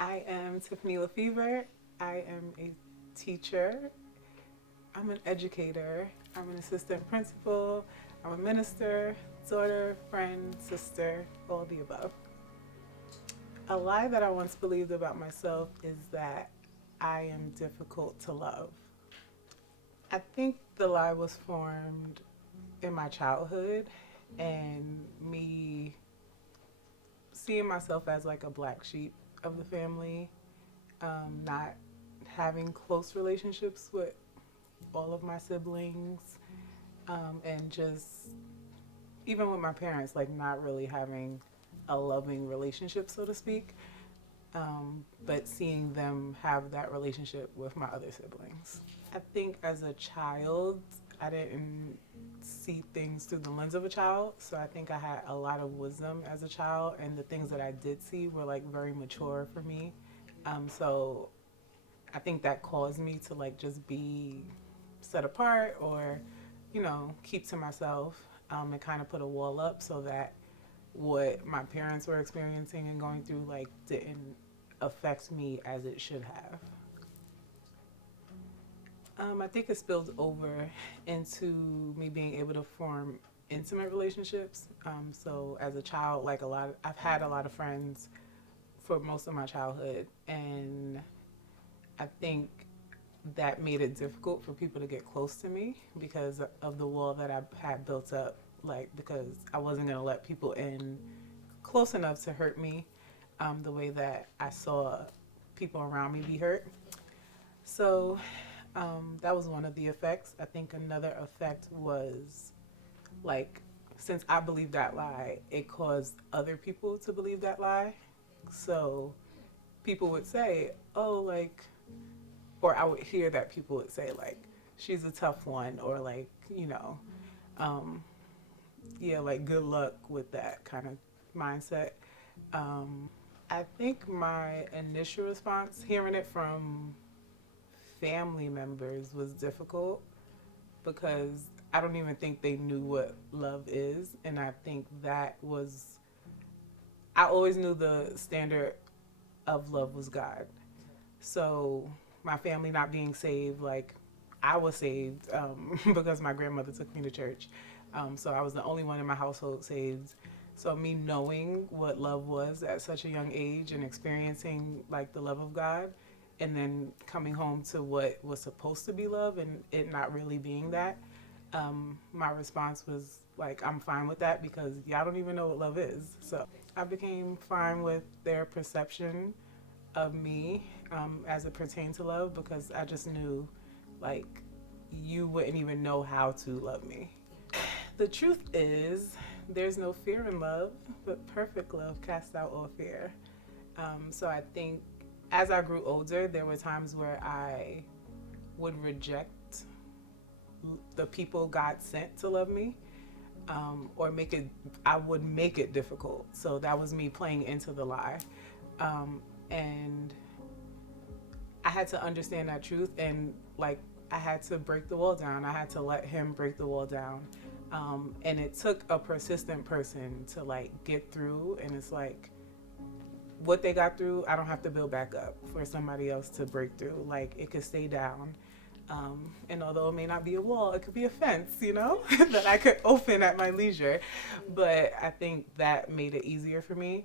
I am Tiffany Lefevre. I am a teacher. I'm an educator. I'm an assistant principal. I'm a minister, daughter, friend, sister, all the above. A lie that I once believed about myself is that I am difficult to love. I think the lie was formed in my childhood and me seeing myself as like a black sheep of the family, not having close relationships with all of my siblings, and just even with my parents, like not really having a loving relationship, so to speak, but seeing them have that relationship with my other siblings. I think as a child, I didn't see things through the lens of a child, so I think I had a lot of wisdom as a child, and the things that I did see were like very mature for me. So I think that caused me to like just be set apart or, keep to myself, and kind of put a wall up so that what my parents were experiencing and going through like didn't affect me as it should have. I think it spilled over into me being able to form intimate relationships. So as a child, I've had a lot of friends for most of my childhood, and I think that made it difficult for people to get close to me because of the wall that I had built up. Like because I wasn't gonna let people in close enough to hurt me, the way that I saw people around me be hurt. So that was one of the effects. I think another effect was like, since I believed that lie, it caused other people to believe that lie. So people would say, oh, like, or I would hear that people would say, like, she's a tough one, or like, um, yeah, like, good luck with that kind of mindset. I think my initial response, hearing it from family members, was difficult because I don't even think they knew what love is. And I think I always knew the standard of love was God. So my family not being saved, like I was saved, because my grandmother took me to church. So I was the only one in my household saved. So me knowing what love was at such a young age and experiencing like the love of God, and then coming home to what was supposed to be love and it not really being that, my response was like, I'm fine with that because y'all don't even know what love is. So I became fine with their perception of me, as it pertained to love, because I just knew like you wouldn't even know how to love me. The truth is, there's no fear in love, but perfect love casts out all fear. So I think as I grew older, there were times where I would reject the people God sent to love me, or I would make it difficult. So that was me playing into the lie. And I had to understand that truth, and like I had to break the wall down. I had to let him break the wall down. And it took a persistent person to like get through, and it's like what they got through, I don't have to build back up for somebody else to break through. Like it could stay down. And although it may not be a wall, it could be a fence, that I could open at my leisure. But I think that made it easier for me,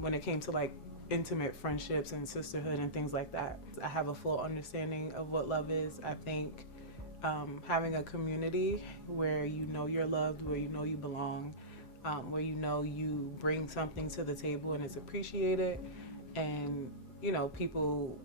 when it came to like intimate friendships and sisterhood and things like that. I have a full understanding of what love is. I think having a community where you know you're loved, where you know you belong, where you know you bring something to the table and it's appreciated, and people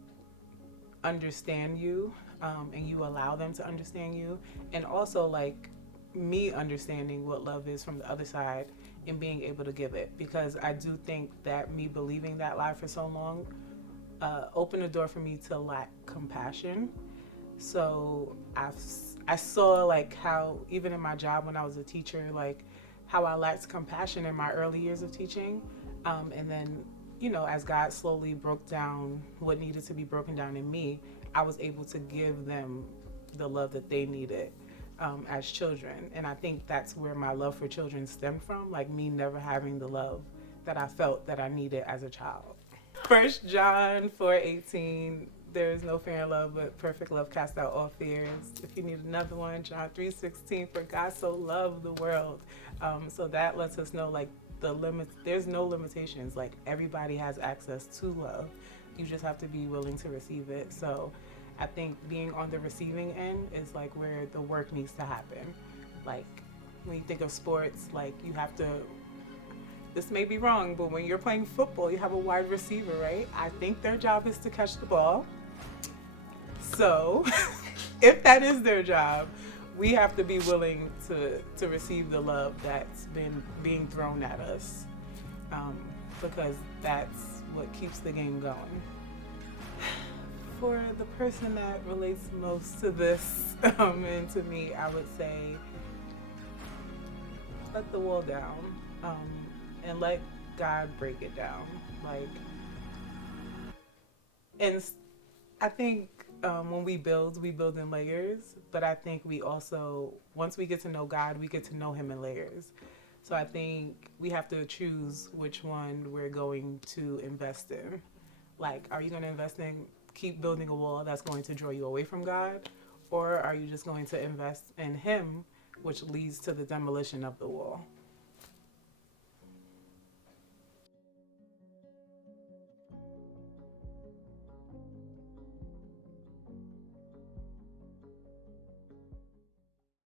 understand you, and you allow them to understand you, and also like me understanding what love is from the other side and being able to give it, because I do think that me believing that lie for so long opened the door for me to lack compassion. So I saw like how even in my job when I was a teacher, like how I lacked compassion in my early years of teaching, and then as God slowly broke down what needed to be broken down in me, I was able to give them the love that they needed, as children. And I think that's where my love for children stemmed from, like me never having the love that I felt that I needed as a child. First John 4:18. There is no fear in love, but perfect love casts out all fears. If you need another one, John 3:16. For God so loved the world. So that lets us know like the limits. There's no limitations. Like everybody has access to love. You just have to be willing to receive it. So I think being on the receiving end is like where the work needs to happen. Like when you think of sports, like you have to, this may be wrong, but when you're playing football, you have a wide receiver, right? I think their job is to catch the ball. So if that is their job, we have to be willing to receive the love that's been being thrown at us, because that's what keeps the game going. For the person that relates most to this and to me, I would say let the wall down, and let God break it down. Like, and I think when we build in layers, but I think we also, once we get to know God, we get to know him in layers. So I think we have to choose which one we're going to invest in. Like, are you going to invest in keep building a wall that's going to draw you away from God? Or are you just going to invest in him, which leads to the demolition of the wall?